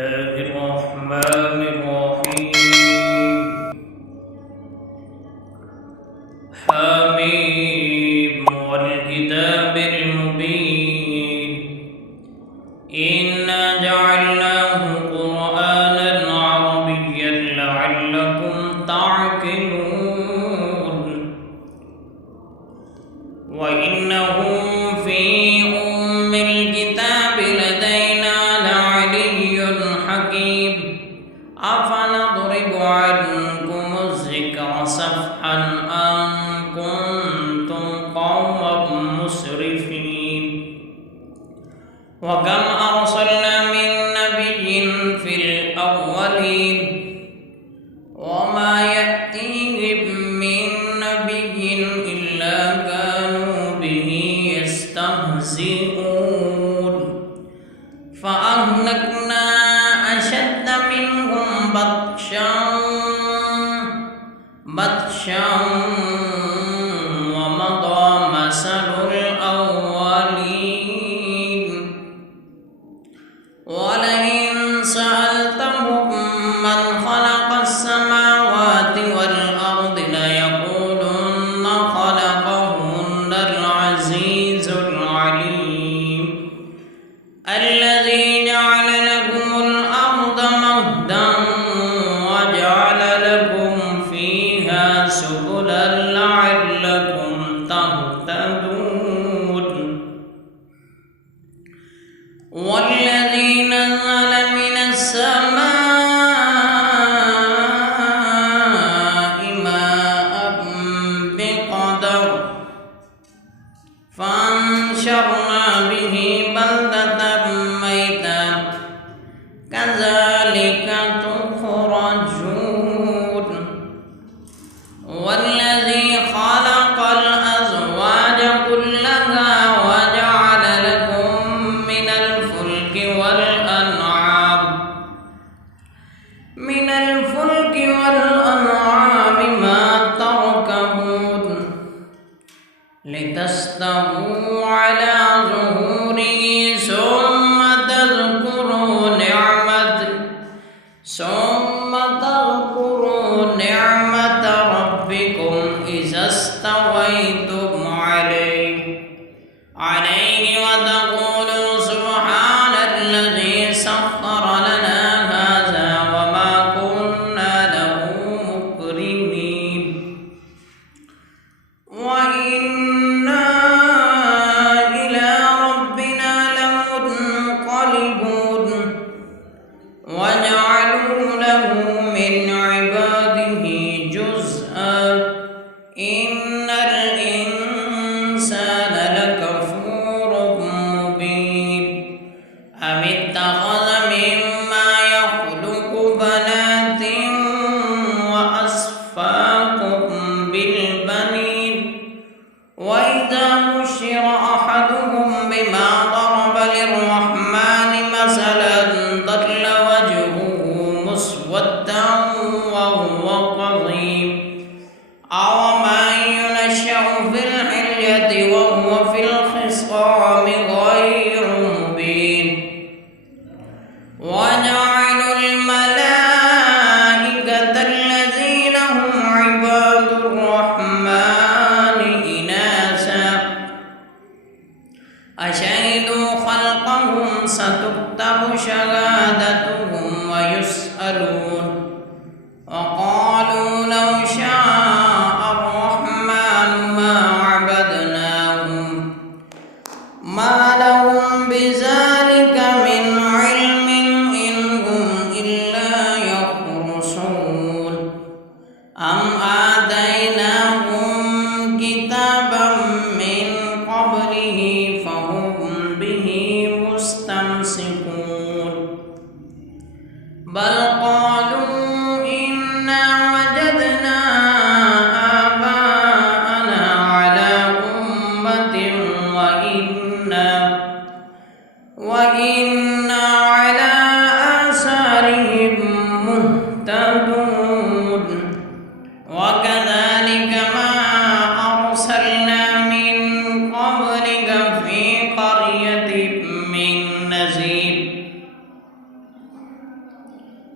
الله الرحمن الرحيم. حميم والكتاب المبين إنا جعلناه قرآنا عربيا لعلكم تعقلون وإنه في أم الكتاب لدينا لعلي حكيم أفنضرب عنكم الذكر صفحا أن كنتم قوما مسرفين وكم أرسلنا من نبي في الأولين وما يأتيهم من نبي إلا كانوا به يستهزئون فأهلكنا أشد منهم بطشا ومضى مثل الأولين ولئن سألتهم من خلق السماوات والأرض ليقولن خلقهن العزيز العليم الذي جعل لكم الأرض مهدا وجعل لكم فيها سبلا لعلكم تهتدون والذي نزل من السماء ماء بقدر فأنشرنا به بلدة ميتا كذلك تخرجون والذي خلق الأزواج كلها وجعل لكم من الفلك والأنعام ما تركبون لتستووا على ظهوره ثم تذكروا نعمة ربكم إذا استويتم عليه وتقولوا سبحان الذي سخر لنا هذا وما كنا له مقرنين وإنا إلى ربنا لمنقلبون وجعلوا له من عباده جزءا إن الإنسان لكفور مبين أم اتخذ مما يخلق بنات وأصفاكم بالبنين وإذا بشر أحدهم بما ضرب للرحمن مثلا ظل وجهه مسودا وهو كظيم أومن ينشأ في الحلية وهو في الخصام غير مبين وجعلوا الملائكة الذين هم عباد الرحمن إناثا أشهدوا خلقهم ستكتب شهادتهم ويسألون وقالوا لو شاء الرحمن ما عبدناهم ما لهم بذلك من علم إن هم إلا يخرصون أم آتيناهم كتابا من قبله فهم به مستمسكون بل قالوا إنا وجدنا آباءنا على أمة وإنا على آثارهم مهتدون وكذلك ما أرسلنا من قبلك في قرية من نذير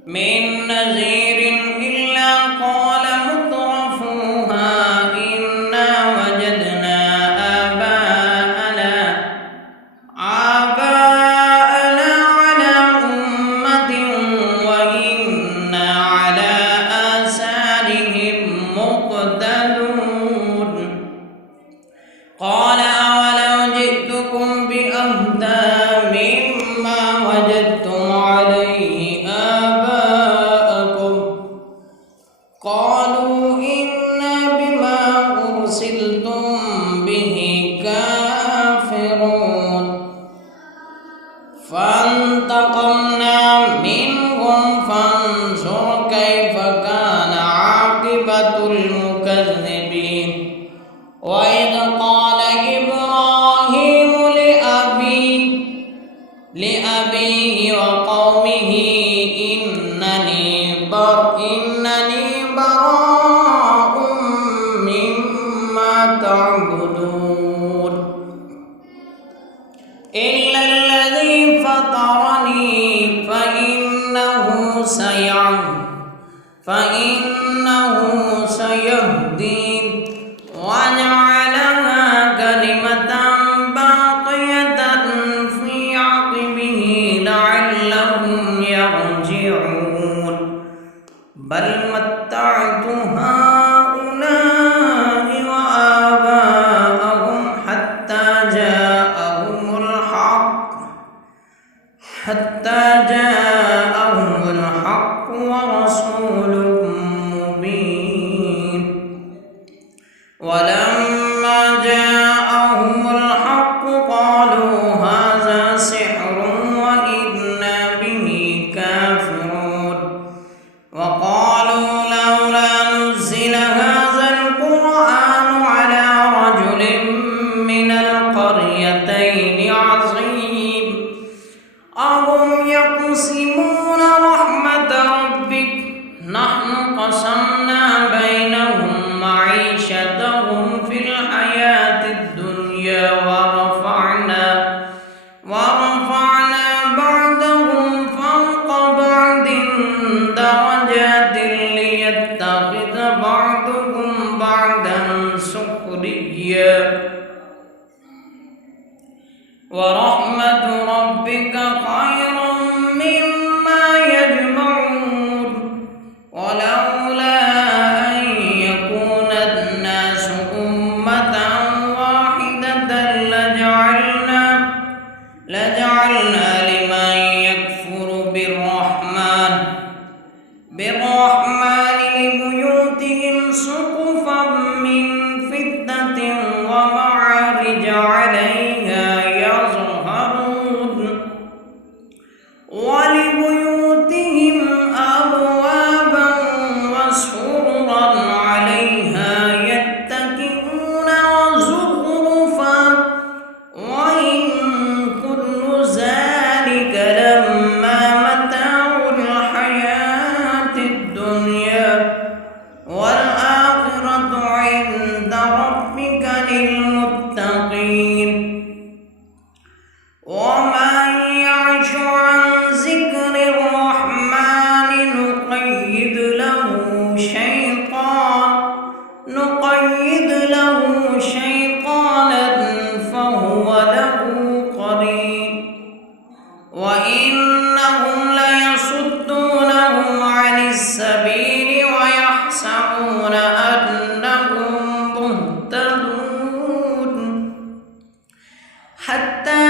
من نذير إلا قال مترفوها إنا وجدنا آباءنا على أمة وإنا على آثارهم مقتدون قال أولو جئتكم بأهدى مما وجدتم عليه آباءكم قالوا إنا بما أرسلتم به كافرون فانتقمنا منهم فانظر كيف كان عاقبة المكذبين وإذ قال إبراهيم لأبيه وقومه إنني براء مما تعبدون إلا الذي فطرني فإنه سيهدين وجعلها كلمة باقية في عقبه لعلهم يرجعون بل متعت هؤلاء وآباءهم حتى جاءهم الحق ورسول مبين ولما جاءهم الحق قالوا هذا سحر وإنا به كافرون وقالوا لولا نزل هذا القرآن على رجل من القريتين عظيم أهم يقسمون رحمة ربك نحن قسمنا بينهم معيشتهم في الحياة الدنيا ورفعنا بعضهم فوق بعض درجات ليتخذ بعضهم بعضا سخريا ورحمة ربك خير مما يجمعون ولولا أن يكون الناس أمة واحدة لجعلنا لمن يكفر بالرحمن لبيوتهم سقفا من فضة ومعارج عليها يظهرون ولبيوتهم أبوابا وسررا عليها يتكئون وزخرفا وإن كل ذلك لما متاع الحياة الدنيا والآخرة عند ربك للمتقين ومن يعش عن ذكر الرحمن نقيد له شيطانا فهو له قرين وإنهم ليصدونهم عن السبيل ويحسبون أنهم مهتدون حتى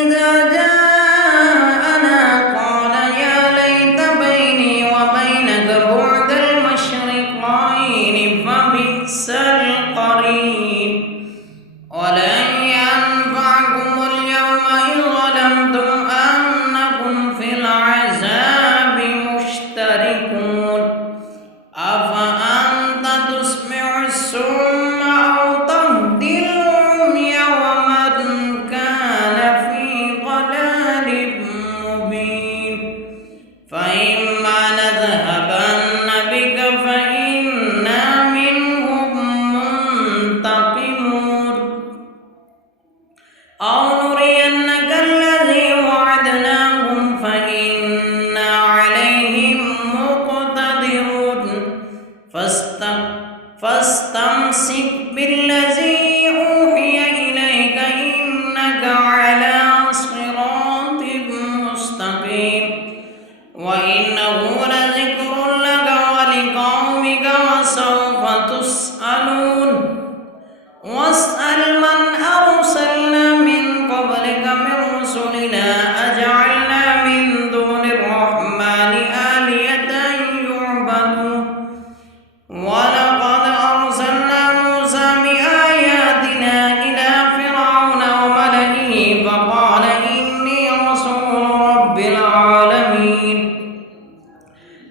إذا جاءنا قال يا ليت بيني وبينك بعد المشرقين فبئس القرين ولن ينفعكم اليوم إذ ظلمتم أنكم في العذاب مشتركون أفأنت تسمع الصم أو تهدي العمي ومن كان في ضلال مبين فإما نذهبن بك فإنا منهم منتقمون أو نرينك الذي وعدناهم فإنا عليهم وإنه لذكر لك ولقومك وسوف تسألون واسأل من أرسلنا من قبلك من رسلنا أجعلنا من دون الرحمن آلهة يعبدون ولقد أرسلنا موسى بآياتنا إلى فرعون وملئه فقال إني رسول رب العالمين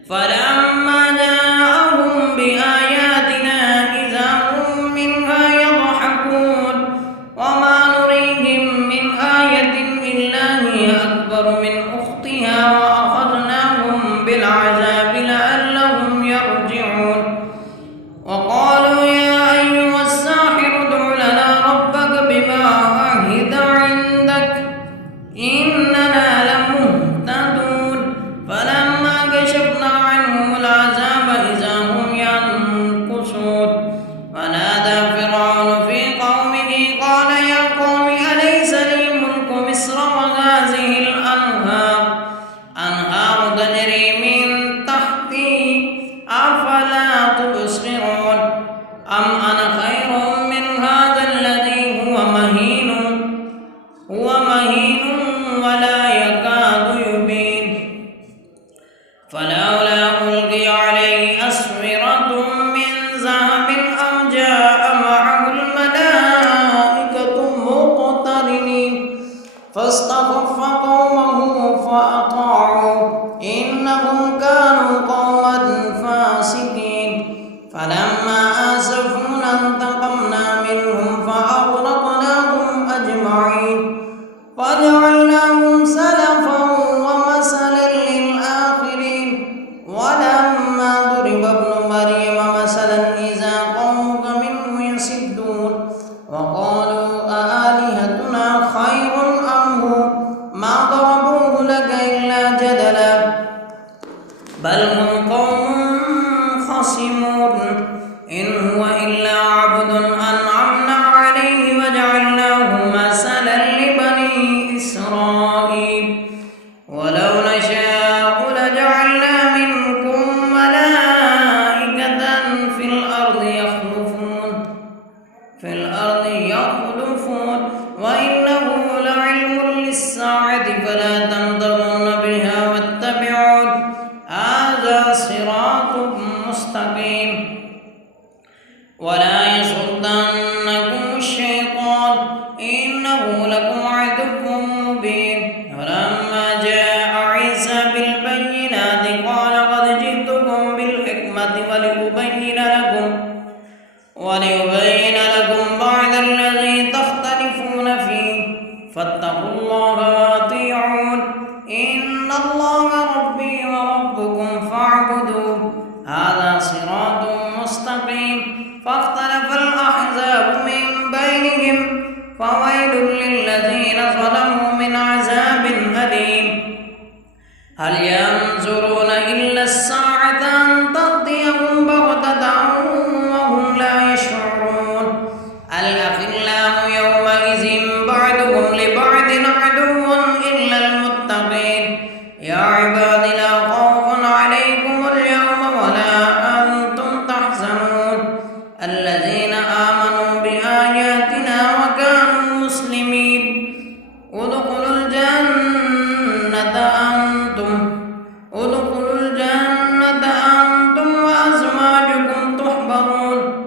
فلما جاءهم بآياتنا إذا هم منها يضحكون وما نريهم من آية إلا هي أكبر من أختها وأخذناهم بالعذاب لعلهم يرجعون وقالوا يا أيها الساحر ادع لنا ربك بما عهد عندك إننا لمهتدون فلما كشفنا عنهم العذاب إذا هم ينكثون فنادى فرعون في قومه قال يا قوم أليس لي ملك مصر وهذه الأنهار تجري من تحتي أفلا تبصرون أم أنا خير من هذا الذي هو مهين ولا يكاد يبين فلولا ألقي عليه أسورة من ذهب أو جاء معه الملائكة مقترنين فاستخف قومه فأطاعوه إنهم كانوا قوما فاسقين فلما آسفونا انتقمنا منهم فأغرقناهم أجمعين فجعلناهم سلفا ومثلا للآخرين ولما ضرب ابن مريم مثلا إذا قومك منه يصدون وقالوا أآلهتنا خير أم هو ما ضربوه لك إلا جدلا بل هم قوم خصمون إن هو إلا عبد أنعمنا عليه وجعلناه مثلا لبني إسرائيل ولو نشاء لجعلنا منكم ملائكة في الأرض يخلفون وإنه لعلم للساعة فلا تمترون بها واتبعون هذا صراط مستقيم ولا يصدنكم الشيطان إنه لكم عدو مبين ولما جاء عيسى بالبينات قال قد جئتكم بالحكمة وليبين لكم بعض الذي تختلفون فيه فاتقوا الله وأطيعون إن الله ربي وربكم فاعبدوه هذا صراط مستقيم فاختلف الأحزاب من بينهم فويل للذين ظلموا من عذاب أليم هل ينظرون إلا الساعة أن تأتيهم بغتة وهم لا يشعرون الأخلاء يومئذ بعضهم لبعض عدو إلا المتقين يا عباد لا خوف عليكم اليوم ولا أنتم تحزنون الذين آمنوا بآياتنا وكانوا مسلمين ادخلوا الجنة أنتم وأزواجكم تحبرون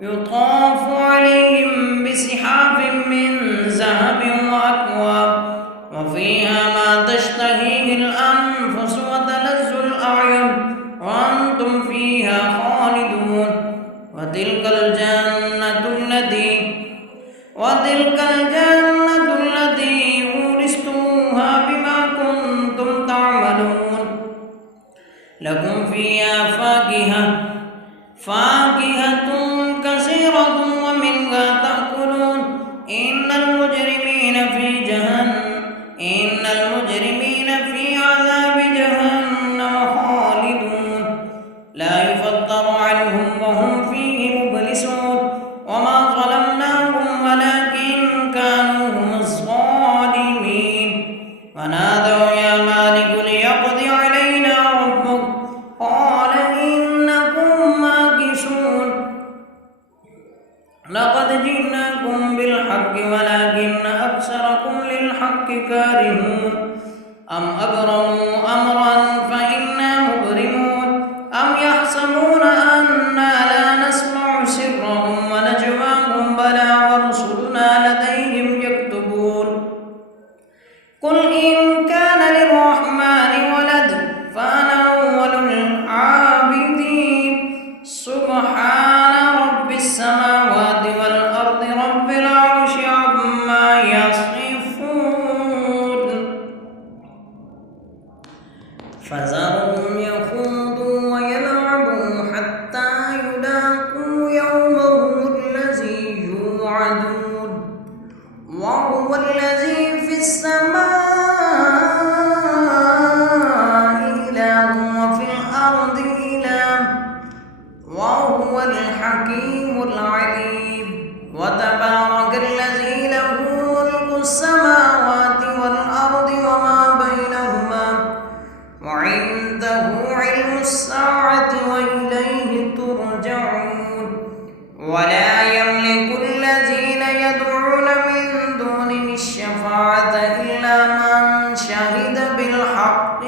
يطاف عليهم بسحاب من ذهب وأكواب وفيها ما تشتهيه الأنفس وتلذ الأعين وأنتم فيها خالدون وتلك الجنة التي أورثتموها بما كنتم تعملون لكم فيها فاكهة كثيرة ومنها تأكلون إن المجرمين في عذاب جهنم خالدون لا يفتر عنهم وهم فيه مبلسون وما ظلمناهم ولكن كانوا هم الظالمين ونادوا يا مالك ليقضي علينا فذرهم يخوضوا ويلعبوا حتى يلاقوا يومهم الذي يوعدون وهو الذي في السماء إله وفي الأرض إله وهو الحكيم العليم. وتبارك الذي له ملك السماوات والأرض وما بينهما وعنده علم الساعة وإليه ترجعون. ولا يملك الذين يدعون من دونه الشفاعة إلا من شهد بالحق